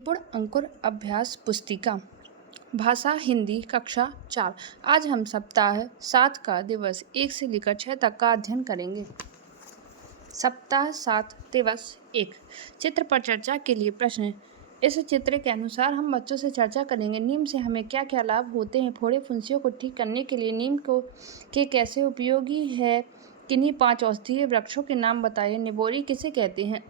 पूर्ण अंकुर अभ्यास पुस्तिका भाषा हिंदी कक्षा 4। आज हम सप्ताह 7 का दिवस 1 से लेकर 6 तक का अध्ययन करेंगे। सप्ताह 7 दिवस 1 चित्र पर चर्चा के लिए प्रश्न। इस चित्र के अनुसार हम बच्चों से चर्चा करेंगे। नीम से हमें क्या क्या लाभ होते हैं। फोड़े फुंसियों को ठीक करने के लिए नीम के कैसे उपयोगी है। किन्हीं 5 औषधीय वृक्षों के नाम बताइए। निबोरी किसे कहते हैं।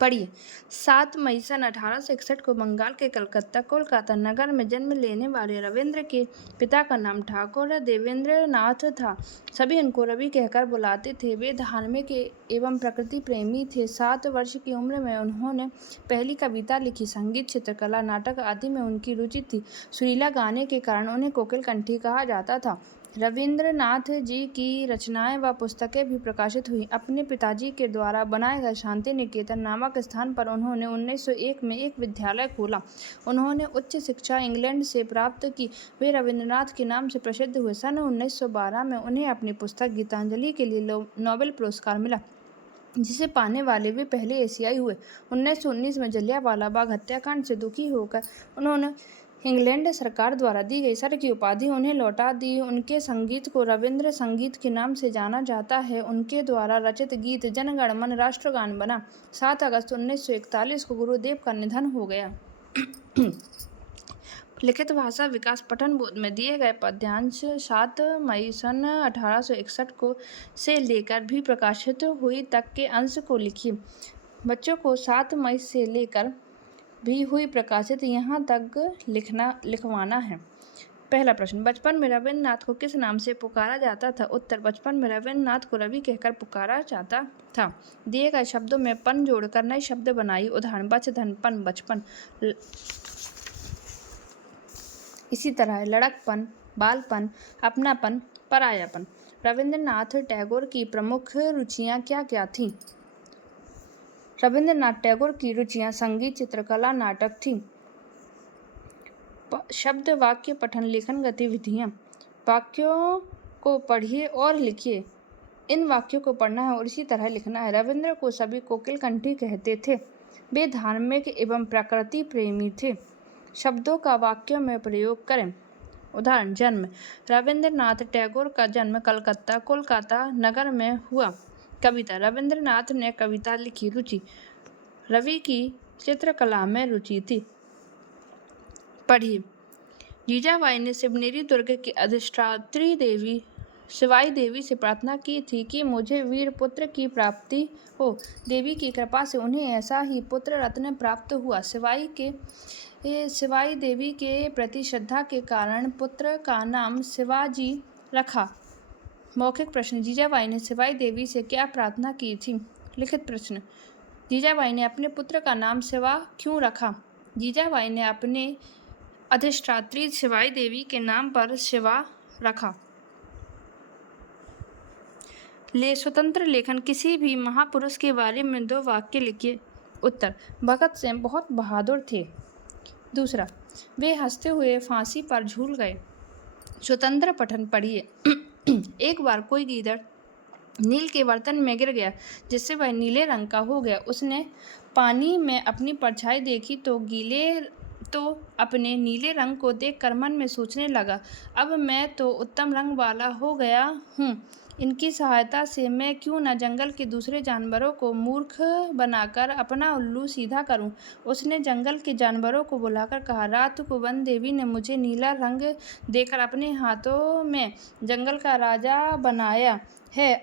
पढ़िए। 7 मई सन 1861 को बंगाल के कलकत्ता कोलकाता नगर में जन्म लेने वाले रविंद्र के पिता का नाम ठाकुर देवेंद्र नाथ था। सभी उनको रवि कहकर बुलाते थे। वे धार्मिक एवं प्रकृति प्रेमी थे। 7 वर्ष की उम्र में उन्होंने पहली कविता लिखी। संगीत, चित्रकला, नाटक आदि में उनकी रुचि थी। सुरीला गाने के कारण उन्हें कोकिल कंठी कहा जाता था। रविंद्रनाथ जी की रचनाएं व पुस्तकें भी प्रकाशित हुई। अपने पिताजी के द्वारा बनाए गए शांति निकेतन नामक स्थान पर उन्होंने 1901 में एक विद्यालय खोला। उन्होंने उच्च शिक्षा इंग्लैंड से प्राप्त की। वे रविंद्रनाथ के नाम से प्रसिद्ध हुए। सन 1912 में उन्हें अपनी पुस्तक गीतांजलि के लिए नोबेल पुरस्कार मिला, जिसे पाने वाले वे पहले एशियाई हुए। 1919 में जलियांवाला बाग हत्याकांड से दुखी होकर उन्होंने इंग्लैंड सरकार द्वारा दी गई सर की उपाधि उन्हें लौटा दी। उनके संगीत को रविंद्र संगीत के नाम से जाना जाता है। उनके द्वारा रचित गीत जन गण मन राष्ट्रगान बना। 7 अगस्त 1941 को गुरुदेव का निधन हो गया। लिखित भाषा विकास पठन बोध में दिए गए पद्यांश 7 मई सन 1861 को से लेकर भी प्रकाशित हुई तक के अंश को लिखिए। बच्चों को 7 मई से लेकर भी हुई प्रकाशित यहाँ तक लिखवाना है। पहला प्रश्न, बचपन में रविंद्रनाथ को किस नाम से पुकारा जाता था। उत्तर, बचपन में रविंद्रनाथ को रवि कहकर पुकारा जाता था। दिए गए शब्दों में पन जोड़कर नए शब्द बनाइए। उदाहरण, बचधन, पन, बचपन। इसी तरह लड़कपन, बालपन, अपनापन, परायापन। रविंद्रनाथ टैगोर की प्रमुख रुचियाँ क्या क्या थीं। रविंद्रनाथ टैगोर की रुचियाँ संगीत, चित्रकला, नाटक थीं। शब्द, वाक्य, पठन, लेखन गतिविधियाँ। वाक्यों को पढ़िए और लिखिए। इन वाक्यों को पढ़ना है और इसी तरह लिखना है। रविंद्र को सभी कोकिल कंठी कहते थे। वे धार्मिक एवं प्रकृति प्रेमी थे। शब्दों का वाक्यों में प्रयोग करें। उदाहरण, जन्म, रविंद्रनाथ टैगोर का जन्म कलकत्ता कोलकाता नगर में हुआ। कविता, रविंद्रनाथ ने कविता लिखी। रुचि, रवि की चित्रकला में रुचि थी। पढ़िए। जीजाबाई ने शिवनेरी दुर्ग की अधिष्ठात्री देवी शिवाई देवी से प्रार्थना की थी कि मुझे वीर पुत्र की प्राप्ति हो। देवी की कृपा से उन्हें ऐसा ही पुत्र रत्न प्राप्त हुआ। शिवाई देवी के प्रति श्रद्धा के कारण पुत्र का नाम शिवाजी रखा। मौखिक प्रश्न, जीजाबाई ने शिवाई देवी से क्या प्रार्थना की थी। लिखित प्रश्न, जीजाबाई ने अपने पुत्र का नाम शिवा क्यों रखा। जीजाबाई ने अपने अधिष्ठात्री शिवाई देवी के नाम पर शिवा रखा। स्वतंत्र लेखन, किसी भी महापुरुष के बारे में 2 वाक्य लिखिए। उत्तर, भगत सिंह बहुत बहादुर थे। दूसरा, वे हंसते हुए फांसी पर झूल गए। स्वतंत्र पठन पढ़िए। एक बार कोई गीदड़ नील के बर्तन में गिर गया, जिससे वह नीले रंग का हो गया। उसने पानी में अपनी परछाई देखी तो अपने नीले रंग को देखकर मन में सोचने लगा, अब मैं तो उत्तम रंग वाला हो गया हूँ। इनकी सहायता से मैं क्यों न जंगल के दूसरे जानवरों को मूर्ख बनाकर अपना उल्लू सीधा करूं। उसने जंगल के जानवरों को बुलाकर कहा, रात को वन देवी ने मुझे नीला रंग देकर अपने हाथों में जंगल का राजा बनाया है।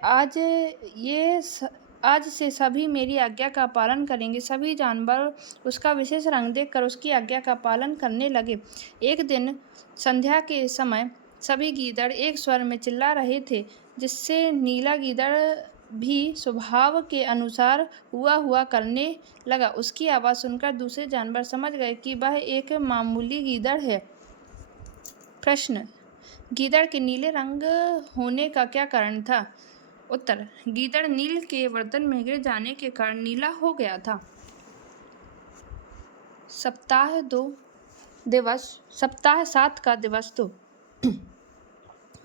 आज से सभी मेरी आज्ञा का पालन करेंगे। सभी जानवर उसका विशेष रंग देखकर उसकी आज्ञा का पालन करने लगे। एक दिन संध्या के समय सभी गीदड़ एक स्वर में चिल्ला रहे थे, जिससे नीला गीदड़ भी स्वभाव के अनुसार हुआ करने लगा। उसकी आवाज़ सुनकर दूसरे जानवर समझ गए कि वह एक मामूली गीदड़ है। प्रश्न, गीदड़ के नीले रंग होने का क्या कारण था। उत्तर, गीदड़ नील के बर्तन में गिर जाने के कारण नीला हो गया था। सप्ताह 7 का दिवस 2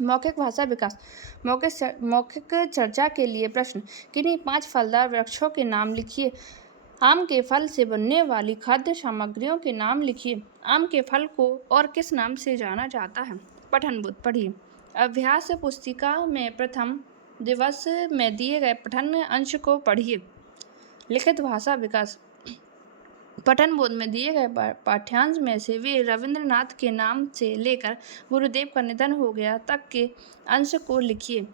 मौखिक भाषा विकास। मौखिक चर्चा के लिए प्रश्न, किन्हीं 5 फलदार वृक्षों के नाम लिखिए। आम के फल से बनने वाली खाद्य सामग्रियों के नाम लिखिए। आम के फल को और किस नाम से जाना जाता है? पठन बुद्ध पढ़िए। अभ्यास पुस्तिका में प्रथम दिवस में दिए गए पठन अंश को पढ़िए। लिखित भाषा विकास। पठन बोध में दिए गए पाठ्यांश में से वे रविंद्रनाथ के नाम से लेकर गुरुदेव का निधन हो गया तक के अंश को लिखिए।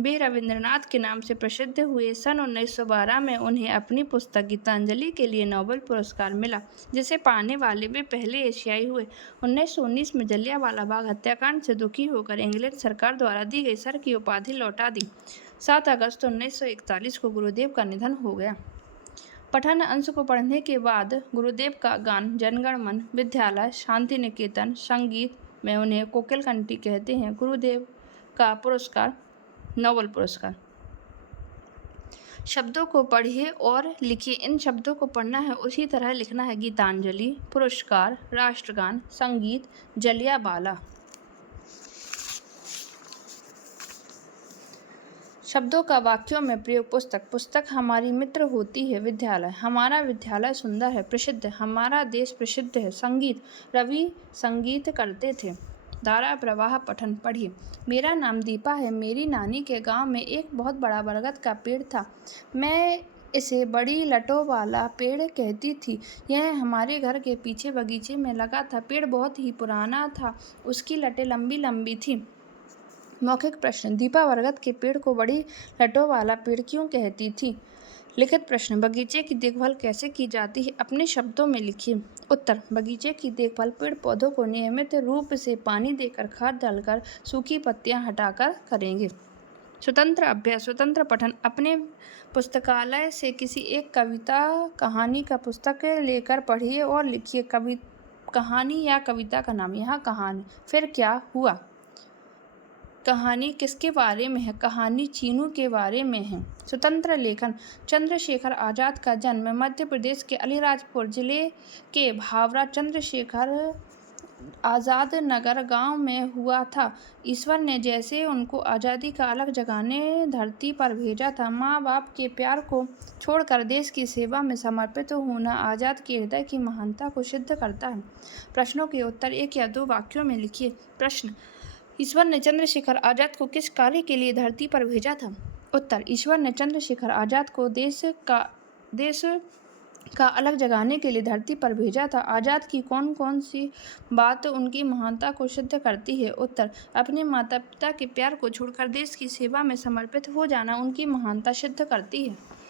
वे रविंद्रनाथ के नाम से प्रसिद्ध हुए। सन 1912 में उन्हें अपनी पुस्तक गीतांजलि के लिए नोबेल पुरस्कार मिला, जिसे पाने वाले वे पहले एशियाई हुए। 1919 में जलियांवाला बाग हत्याकांड से दुखी होकर इंग्लैंड सरकार द्वारा दी गई सर की उपाधि लौटा दी। 7 अगस्त 1941 को गुरुदेव का निधन हो गया। पठन अंश को पढ़ने के बाद गुरुदेव का गान जनगण मन, विद्यालय, शांति निकेतन, संगीत में उन्हें कोकिलकंठी कहते हैं। गुरुदेव का पुरस्कार नोबेल पुरस्कार। शब्दों को पढ़िए और लिखिए। इन शब्दों को पढ़ना है, उसी तरह लिखना है। गीतांजलि, पुरस्कार, राष्ट्रगान, संगीत, जलियांवाला। शब्दों का वाक्यों में प्रयोग। पुस्तक, पुस्तक हमारी मित्र होती है। विद्यालय, हमारा विद्यालय सुंदर है, प्रसिद्ध, हमारा देश प्रसिद्ध है। संगीत, रवि संगीत करते थे। धारा प्रवाह पठन पढ़िए। मेरा नाम दीपा है। मेरी नानी के गांव में एक बहुत बड़ा बरगद का पेड़ था। मैं इसे बड़ी लटों वाला पेड़ कहती थी। यह हमारे घर के पीछे बगीचे में लगा था। पेड़ बहुत ही पुराना था, उसकी लटें लंबी लंबी थी। मौखिक प्रश्न। दीपा बरगद के पेड़ को बड़ी लटों वाला पेड़ क्यों कहती थी? लिखित प्रश्न। बगीचे की देखभाल कैसे की जाती है? अपने शब्दों में लिखिए। उत्तर। बगीचे की देखभाल पेड़ पौधों को नियमित रूप से पानी देकर, खाद डालकर, सूखी पत्तियां हटाकर करेंगे। स्वतंत्र अभ्यास। स्वतंत्र पठन। अपने पुस्तकालय से किसी एक कविता कहानी का पुस्तक लेकर पढ़िए और लिखिए। कहानी या कविता का नाम। यहाँ कहानी। फिर क्या हुआ? कहानी किसके बारे में है? कहानी चीनू के बारे में है। स्वतंत्र लेखन। चंद्रशेखर आज़ाद का जन्म मध्य प्रदेश के अलीराजपुर जिले के भावरा चंद्रशेखर आज़ाद नगर गांव में हुआ था। ईश्वर ने जैसे उनको आज़ादी का अलग जगाने धरती पर भेजा था। माँ बाप के प्यार को छोड़कर देश की सेवा में समर्पित होना आज़ाद के हृदय की महानता को सिद्ध करता है। प्रश्नों के उत्तर 1 या 2 वाक्यों में लिखिए। प्रश्न। ईश्वर ने चंद्रशेखर आज़ाद को किस कार्य के लिए धरती पर भेजा था? उत्तर। ईश्वर ने चंद्रशेखर आज़ाद को देश का अलग जगाने के लिए धरती पर भेजा था। आज़ाद की कौन कौन सी बात उनकी महानता को सिद्ध करती है? उत्तर। अपने माता पिता के प्यार को छोड़कर देश की सेवा में समर्पित हो जाना उनकी महानता सिद्ध करती है।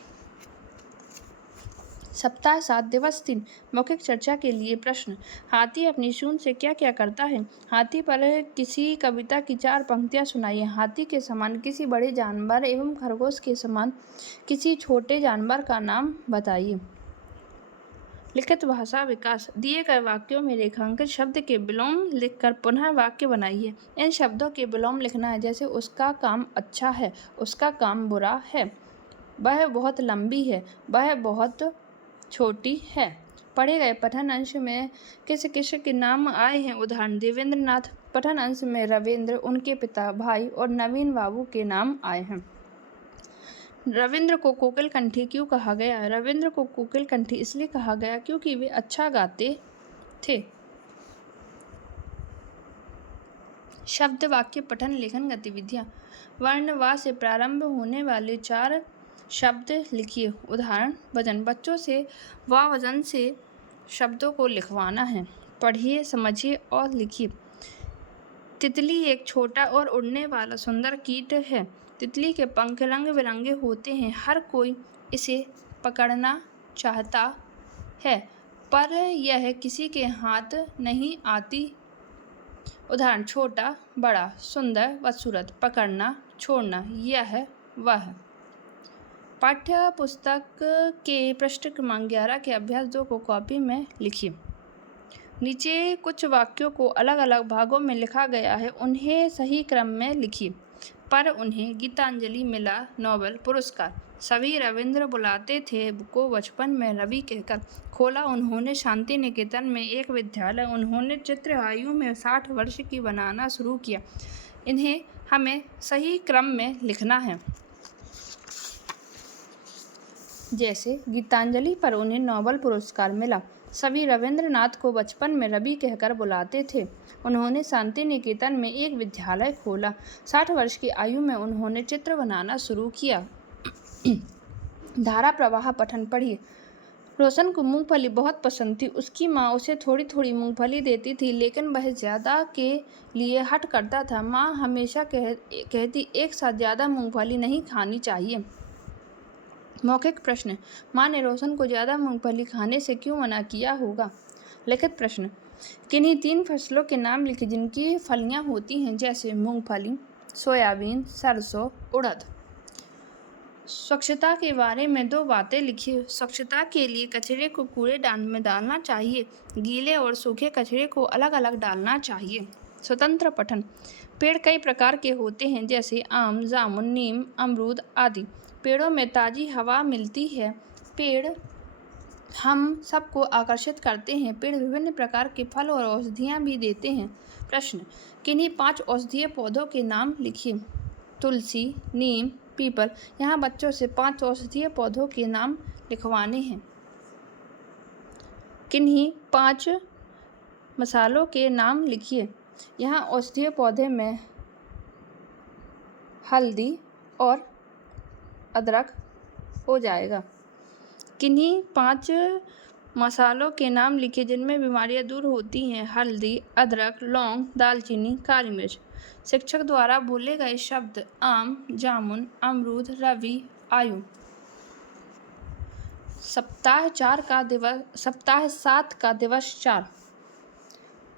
सप्ताह 7 दिवस 3 मौखिक चर्चा के लिए प्रश्न। हाथी अपनी सूंड से क्या क्या करता है? हाथी पर किसी कविता की 4 पंक्तियाँ सुनाइए। हाथी के समान किसी बड़े जानवर एवं खरगोश के समान किसी छोटे जानवर का नाम बताइए। लिखित भाषा विकास। दिए गए वाक्यों में रेखांकित शब्द के विलोम लिखकर पुनः वाक्य बनाइए। इन शब्दों के विलोम लिखना है, जैसे उसका काम अच्छा है, उसका काम बुरा है, वह बहुत लंबी है, वह बहुत छोटी है। पढ़े गए पठन अंश में किस किस के नाम आए हैं? उदाहरण। देवेंद्रनाथ। पठन अंश में रविंद्र, उनके पिता, भाई और नवीन बाबू के नाम आए हैं। रविंद्र को कोकिलकंठी क्यों कहा गया? रविंद्र को कोकिलकंठी इसलिए कहा गया क्योंकि वे अच्छा गाते थे। शब्द वाक्य पठन लेखन गतिविधियाँ। वर्ण व से प्रारंभ होने वाले 4 शब्द लिखिए। उदाहरण। वजन। बच्चों से व वजन से शब्दों को लिखवाना है। पढ़िए, समझिए और लिखिए। तितली एक छोटा और उड़ने वाला सुंदर कीट है। तितली के पंख रंग बिरंगे होते हैं। हर कोई इसे पकड़ना चाहता है, पर यह किसी के हाथ नहीं आती। उदाहरण। छोटा, बड़ा, सुंदर, बदसूरत, पकड़ना, छोड़ना, यह वह। पाठ्य पुस्तक के पृष्ठ क्रमांक 11 के अभ्यास 2 को कॉपी में लिखिए। नीचे कुछ वाक्यों को अलग अलग भागों में लिखा गया है, उन्हें सही क्रम में लिखिए। पर उन्हें गीतांजलि मिला नोबेल पुरस्कार। सभी रविंद्र बुलाते थे को बचपन में रवि कहकर। खोला उन्होंने शांति निकेतन में एक विद्यालय। उन्होंने चित्र आयु में 60 वर्ष की बनाना शुरू किया। इन्हें हमें सही क्रम में लिखना है। जैसे गीतांजलि पर उन्हें नोबेल पुरस्कार मिला। सभी रविंद्रनाथ को बचपन में रवि कहकर बुलाते थे। उन्होंने शांति निकेतन में एक विद्यालय खोला। 60 वर्ष की आयु में उन्होंने चित्र बनाना शुरू किया। धारा प्रवाह पठन पढ़िए। रोशन को मूंगफली बहुत पसंद थी। उसकी माँ उसे थोड़ी थोड़ी मूंगफली देती थी, लेकिन वह ज़्यादा के लिए हट करता था। माँ हमेशा कहती एक साथ ज़्यादा मूंगफली नहीं खानी चाहिए। मौखिक प्रश्न। माँ ने रोशन को ज़्यादा मूंगफली खाने से क्यों मना किया होगा? लिखित प्रश्न। किन्हीं 3 फसलों के नाम लिखिए जिनकी फलियाँ होती हैं, जैसे मूंगफली, सोयाबीन, सरसों, उड़द। स्वच्छता के बारे में 2 बातें लिखिए। स्वच्छता के लिए कचरे को कूड़ेदान में डालना चाहिए। गीले और सूखे कचरे को अलग अलग डालना चाहिए। स्वतंत्र पठन। पेड़ कई प्रकार के होते हैं, जैसे आम, जामुन, नीम, अमरूद आदि। पेड़ों में ताज़ी हवा मिलती है। पेड़ हम सबको आकर्षित करते हैं। पेड़ विभिन्न प्रकार के फल और औषधियाँ भी देते हैं। प्रश्न। किन्हीं 5 औषधीय पौधों के नाम लिखिए। तुलसी, नीम, पीपल। यहाँ बच्चों से 5 औषधीय पौधों के नाम लिखवाने हैं। किन्हीं 5 मसालों के नाम लिखिए। यहाँ औषधीय पौधे में हल्दी और अदरक हो जाएगा। किन्हीं 5 मसालों के नाम लिखिए जिनमें बीमारियां दूर होती हैं। हल्दी, अदरक, लौंग, दालचीनी, काली मिर्च। शिक्षक द्वारा बोले गए शब्द। आम, जामुन, अमरूद, रवि, आयु। सप्ताह 7 का दिवस 4।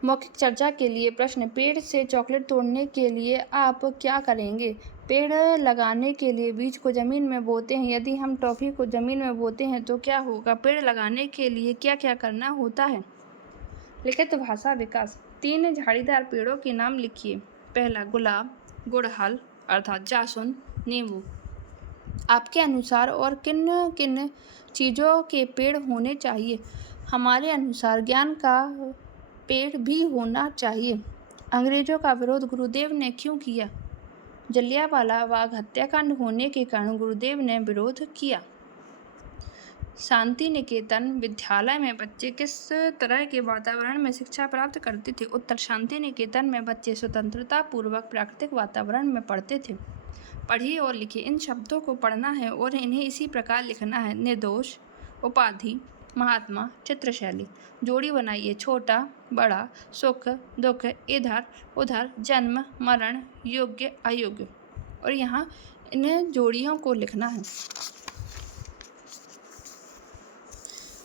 मौखिक चर्चा के लिए प्रश्न। पेड़ से चॉकलेट तोड़ने के लिए आप क्या करेंगे? पेड़ लगाने के लिए बीज को ज़मीन में बोते हैं। यदि हम टॉफ़ी को ज़मीन में बोते हैं तो क्या होगा? पेड़ लगाने के लिए क्या क्या करना होता है? लिखित भाषा विकास। 3 झाड़ीदार पेड़ों के नाम लिखिए। पहला गुलाब, गुड़हल अर्थात जासुन, नींबू। आपके अनुसार और किन किन चीज़ों के पेड़ होने चाहिए? हमारे अनुसार ज्ञान का पेड़ भी होना चाहिए। अंग्रेजों का विरोध गुरुदेव ने क्यों किया? जलियांवाला बाग हत्याकांड होने के कारण गुरुदेव ने विरोध किया। शांति निकेतन विद्यालय में बच्चे किस तरह के वातावरण में शिक्षा प्राप्त करते थे? उत्तर। शांति निकेतन में बच्चे स्वतंत्रता पूर्वक प्राकृतिक वातावरण में पढ़ते थे। पढ़िए और लिखिए। इन शब्दों को पढ़ना है और इन्हें इसी प्रकार लिखना है। निर्दोष, उपाधि, महात्मा, चित्रशैली। जोड़ी बनाइए। छोटा, बड़ा, सुख, दुख, इधर उधर, जन्म, मरण, योग्य, अयोग्य। और यहाँ इन जोड़ियों को लिखना है।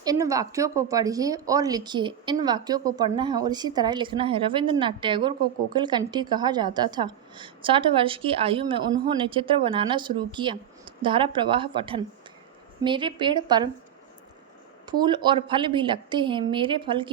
इन वाक्यों को पढ़िए और लिखिए। इन वाक्यों को पढ़ना है और इसी तरह लिखना है। रविंद्रनाथ टैगोर को कोकिल कंठी कहा जाता था। 60 वर्ष की आयु में उन्होंने चित्र बनाना शुरू किया। धारा प्रवाह पठन। मेरे पेड़ पर फूल और फल भी लगते हैं। मेरे फल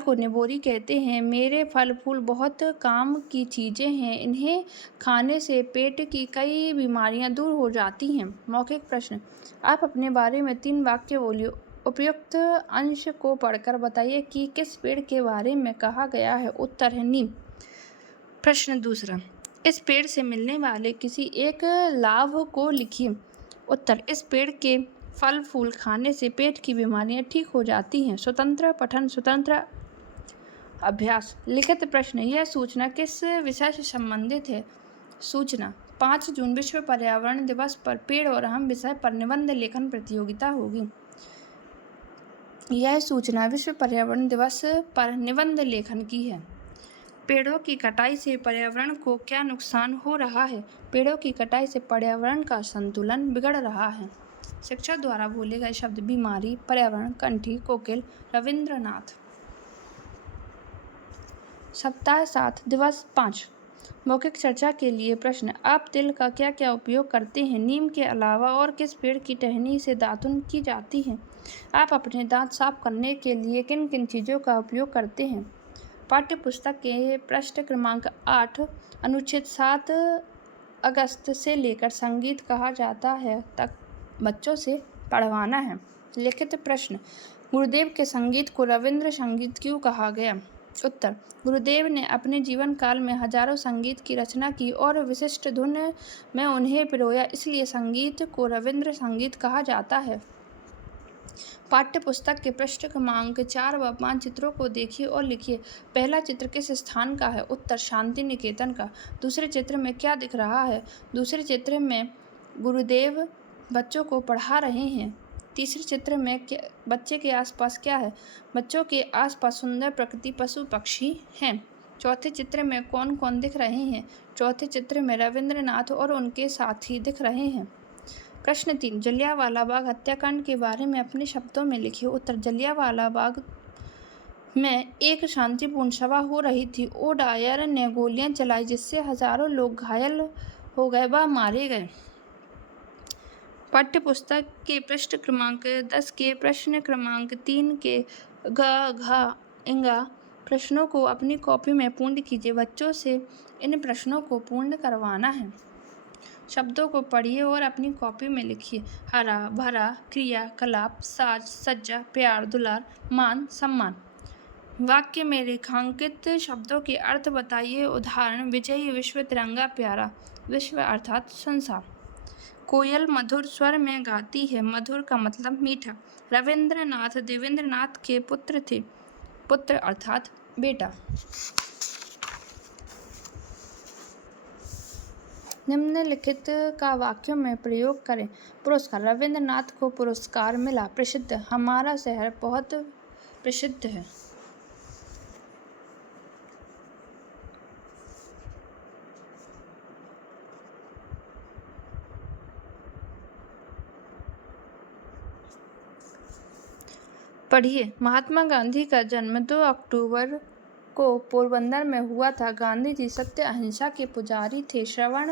को निबोरी कहते हैं। मेरे फल फूल बहुत काम की चीज़ें हैं। इन्हें खाने से पेट की कई बीमारियां दूर हो जाती हैं। मौखिक प्रश्न। आप अपने बारे में 3 वाक्य बोलिए। उपयुक्त अंश को पढ़कर बताइए कि किस पेड़ के बारे में कहा गया है। उत्तर है नीम। प्रश्न दूसरा। इस पेड़ से मिलने वाले किसी एक लाभ को लिखिए। उत्तर। इस पेड़ के फल फूल खाने से पेट की बीमारियां ठीक हो जाती हैं। स्वतंत्र पठन, स्वतंत्र अभ्यास। लिखित प्रश्न। यह सूचना किस विषय से संबंधित है? सूचना। 5 जून विश्व पर्यावरण दिवस पर पेड़ और हम विषय पर निबंध लेखन प्रतियोगिता होगी। यह सूचना विश्व पर्यावरण दिवस पर निबंध लेखन की है। पेड़ों की कटाई से पर्यावरण को क्या नुकसान हो रहा है? पेड़ों की कटाई से पर्यावरण का संतुलन बिगड़ रहा है। शिक्षक द्वारा बोले गए शब्द। बीमारी, पर्यावरण, कंठी, कोकिल, रविंद्रनाथ। सप्ताह 7 दिवस 5। मौखिक चर्चा के लिए प्रश्न। आप तिल का क्या क्या उपयोग करते हैं? नीम के अलावा और किस पेड़ की टहनी से दातुन की जाती है? आप अपने दांत साफ करने के लिए किन किन चीज़ों का उपयोग करते हैं? पाठ्य पुस्तक के पृष्ठ क्रमांक 8 अनुच्छेद 7 अगस्त से लेकर संगीत कहा जाता है तक बच्चों से पढ़वाना है। लिखित प्रश्न। गुरुदेव के संगीत को रविंद्र संगीत क्यों कहा गया? उत्तर: गुरुदेव ने अपने जीवन काल में हजारों संगीत की रचना की और विशिष्ट धुन में उन्हें पिरोया, इसलिए संगीत को रविंद्र संगीत कहा जाता है। पाठ्य पुस्तक के पृष्ठ क्रमांक 4 व 5 चित्रों को देखिए और लिखिए। पहला चित्र किस स्थान का है? उत्तर: शांति निकेतन का। दूसरे चित्र में क्या दिख रहा है? दूसरे चित्र में गुरुदेव बच्चों को पढ़ा रहे हैं। तीसरे चित्र में बच्चे के आसपास क्या है? बच्चों के आसपास सुंदर प्रकृति, पशु पक्षी हैं। चौथे चित्र में कौन कौन दिख रहे हैं? चौथे चित्र में रविंद्रनाथ और उनके साथी दिख रहे हैं। प्रश्न 3, जलियांवाला बाग हत्याकांड के बारे में अपने शब्दों में लिखिए। उत्तर: जलियांवाला बाग में एक शांतिपूर्ण सभा हो रही थी। ओ डायर ने गोलियां चलाई जिससे हजारों लोग घायल हो गए व मारे गए। पाठ्य पुस्तक के पृष्ठ क्रमांक 10 के प्रश्न क्रमांक 3 के घ प्रश्नों को अपनी कॉपी में पूर्ण कीजिए। बच्चों से इन प्रश्नों को पूर्ण करवाना है। शब्दों को पढ़िए और अपनी कॉपी में लिखिए। हरा भरा, क्रिया कलाप, साज सज्जा, प्यार दुलार, मान सम्मान। वाक्य में रेखांकित शब्दों के अर्थ बताइए। उदाहरण: विजयी, विश्व, तिरंगा, प्यारा। विश्व अर्थात संसार। कोयल मधुर स्वर में गाती है। मधुर का मतलब मीठा। रविंद्रनाथ देवेंद्रनाथ के पुत्र थे। पुत्र अर्थात बेटा। निम्नलिखित का वाक्यों में प्रयोग करें। पुरस्कार: रविंद्रनाथ को पुरस्कार मिला। प्रसिद्ध: हमारा शहर बहुत प्रसिद्ध है। पढ़िए। महात्मा गांधी का जन्म 2 अक्टूबर को पोरबंदर में हुआ था। गांधी जी सत्य अहिंसा के पुजारी थे। श्रवण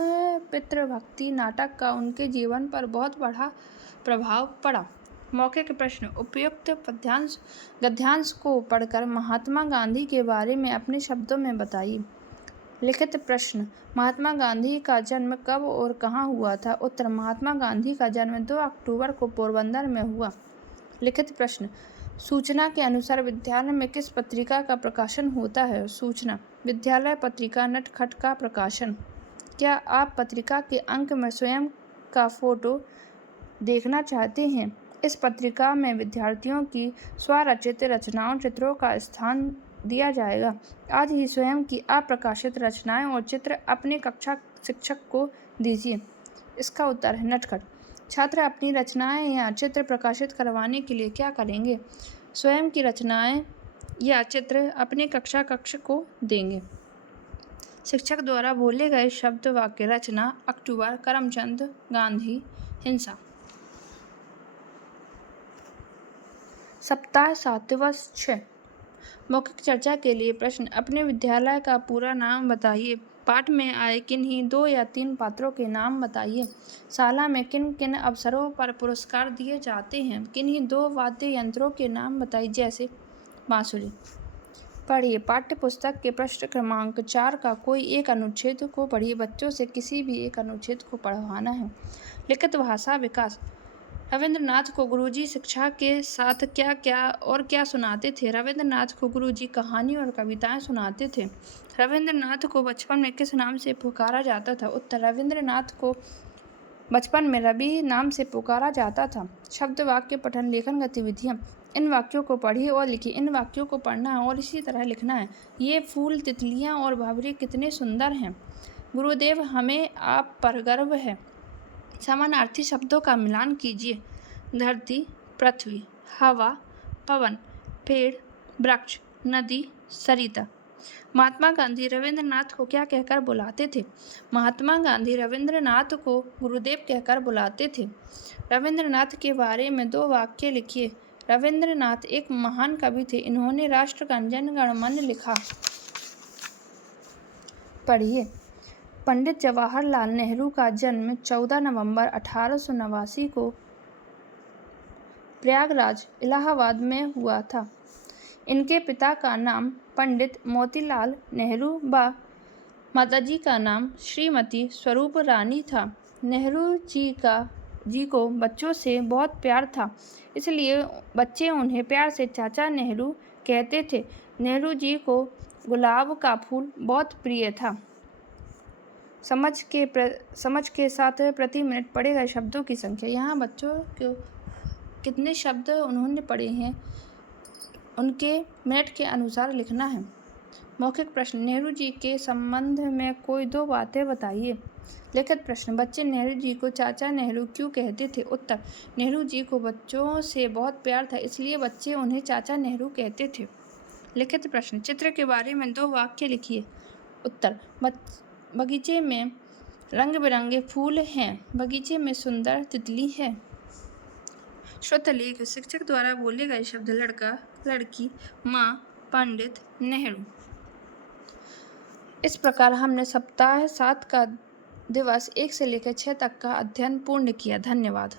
पितृभक्ति नाटक का उनके जीवन पर बहुत बड़ा प्रभाव पड़ा। मौखिक प्रश्न: उपयुक्त गद्यांश को पढ़कर महात्मा गांधी के बारे में अपने शब्दों में बताइए। लिखित प्रश्न: महात्मा गांधी का जन्म कब और कहाँ हुआ था? उत्तर: महात्मा गांधी का जन्म 2 अक्टूबर को पोरबंदर में हुआ। लिखित प्रश्न: सूचना के अनुसार विद्यालय में किस पत्रिका का प्रकाशन होता है? सूचना: विद्यालय पत्रिका नटखट का प्रकाशन। क्या आप पत्रिका के अंक में स्वयं का फोटो देखना चाहते हैं? इस पत्रिका में विद्यार्थियों की स्वरचित रचनाओं चित्रों का स्थान दिया जाएगा। आज ही स्वयं की अप्रकाशित रचनाएं और चित्र अपने कक्षा शिक्षक को दीजिए। इसका उत्तर है नटखट। छात्र अपनी रचनाएं या चित्र प्रकाशित करवाने के लिए क्या करेंगे? स्वयं की रचनाएं या चित्र अपने कक्षा कक्ष को देंगे। शिक्षक द्वारा बोले गए शब्द वाक्य रचना: अक्टूबर, करमचंद गांधी, हिंसा। सप्ताह 7 व 6 मौखिक चर्चा के लिए प्रश्न: अपने विद्यालय का पूरा नाम बताइए। पाठ में आए किन्हीं 2 या 3 पात्रों के नाम बताइए। शाला में किन किन अवसरों पर पुरस्कार दिए जाते हैं? किन्हीं 2 वाद्य यंत्रों के नाम बताइए, जैसे बांसुरी। पढ़िए। पाठ्य पुस्तक के पृष्ठ क्रमांक 4 का कोई एक अनुच्छेद को पढ़िए। बच्चों से किसी भी एक अनुच्छेद को पढ़वाना है। लिखित भाषा विकास: रविंद्रनाथ को गुरुजी शिक्षा के साथ क्या क्या और क्या सुनाते थे? रविंद्रनाथ को गुरुजी कहानी और कविताएं सुनाते थे। रविंद्रनाथ को बचपन में किस नाम से पुकारा जाता था? उत्तर: रविंद्रनाथ को बचपन में रवि नाम से पुकारा जाता था। शब्द वाक्य पठन लेखन गतिविधियाँ: इन वाक्यों को पढ़िए और लिखिए। इन वाक्यों को पढ़ना है और इसी तरह लिखना है। ये फूल, तितलियाँ और भंवरे कितने सुंदर हैं। गुरुदेव, हमें आप पर गर्व है। समानार्थी शब्दों का मिलान कीजिए। धरती, पृथ्वी, हवा, पवन, पेड़, वृक्ष, नदी, सरिता। महात्मा गांधी रविंद्रनाथ को क्या कहकर बुलाते थे? महात्मा गांधी रविंद्रनाथ को गुरुदेव कहकर बुलाते थे। रविंद्रनाथ के बारे में 2 वाक्य लिखिए। रविंद्रनाथ एक महान कवि थे। इन्होंने राष्ट्र का जन गण मन लिखा। पढ़िए। पंडित जवाहरलाल नेहरू का जन्म 14 नवंबर 1889 को प्रयागराज, इलाहाबाद में हुआ था। इनके पिता का नाम पंडित मोतीलाल नेहरू व माताजी का नाम श्रीमती स्वरूप रानी था। नेहरू जी को बच्चों से बहुत प्यार था, इसलिए बच्चे उन्हें प्यार से चाचा नेहरू कहते थे। नेहरू जी को गुलाब का फूल बहुत प्रिय था। समझ के साथ प्रति मिनट पढ़े गए शब्दों की संख्या। यहाँ बच्चों को कितने शब्द उन्होंने पढ़े हैं उनके मिनट के अनुसार लिखना है। मौखिक प्रश्न, नेहरू जी के संबंध में कोई दो बातें बताइए। लिखित प्रश्न, बच्चे नेहरू जी को चाचा नेहरू क्यों कहते थे? उत्तर, नेहरू जी को बच्चों से बहुत प्यार था, इसलिए बच्चे उन्हें चाचा नेहरू कहते थे। लिखित प्रश्न, चित्र के बारे में दो वाक्य लिखिए। उत्तर, बगीचे में रंग बिरंगे फूल हैं, बगीचे में सुंदर तितली है। शुद्ध लेख, शिक्षक द्वारा बोले गए शब्द लड़का, लड़की, माँ, पंडित, नेहरू। इस प्रकार हमने सप्ताह 7 का दिवस 1 से लेकर 6 तक का अध्ययन पूर्ण किया। धन्यवाद।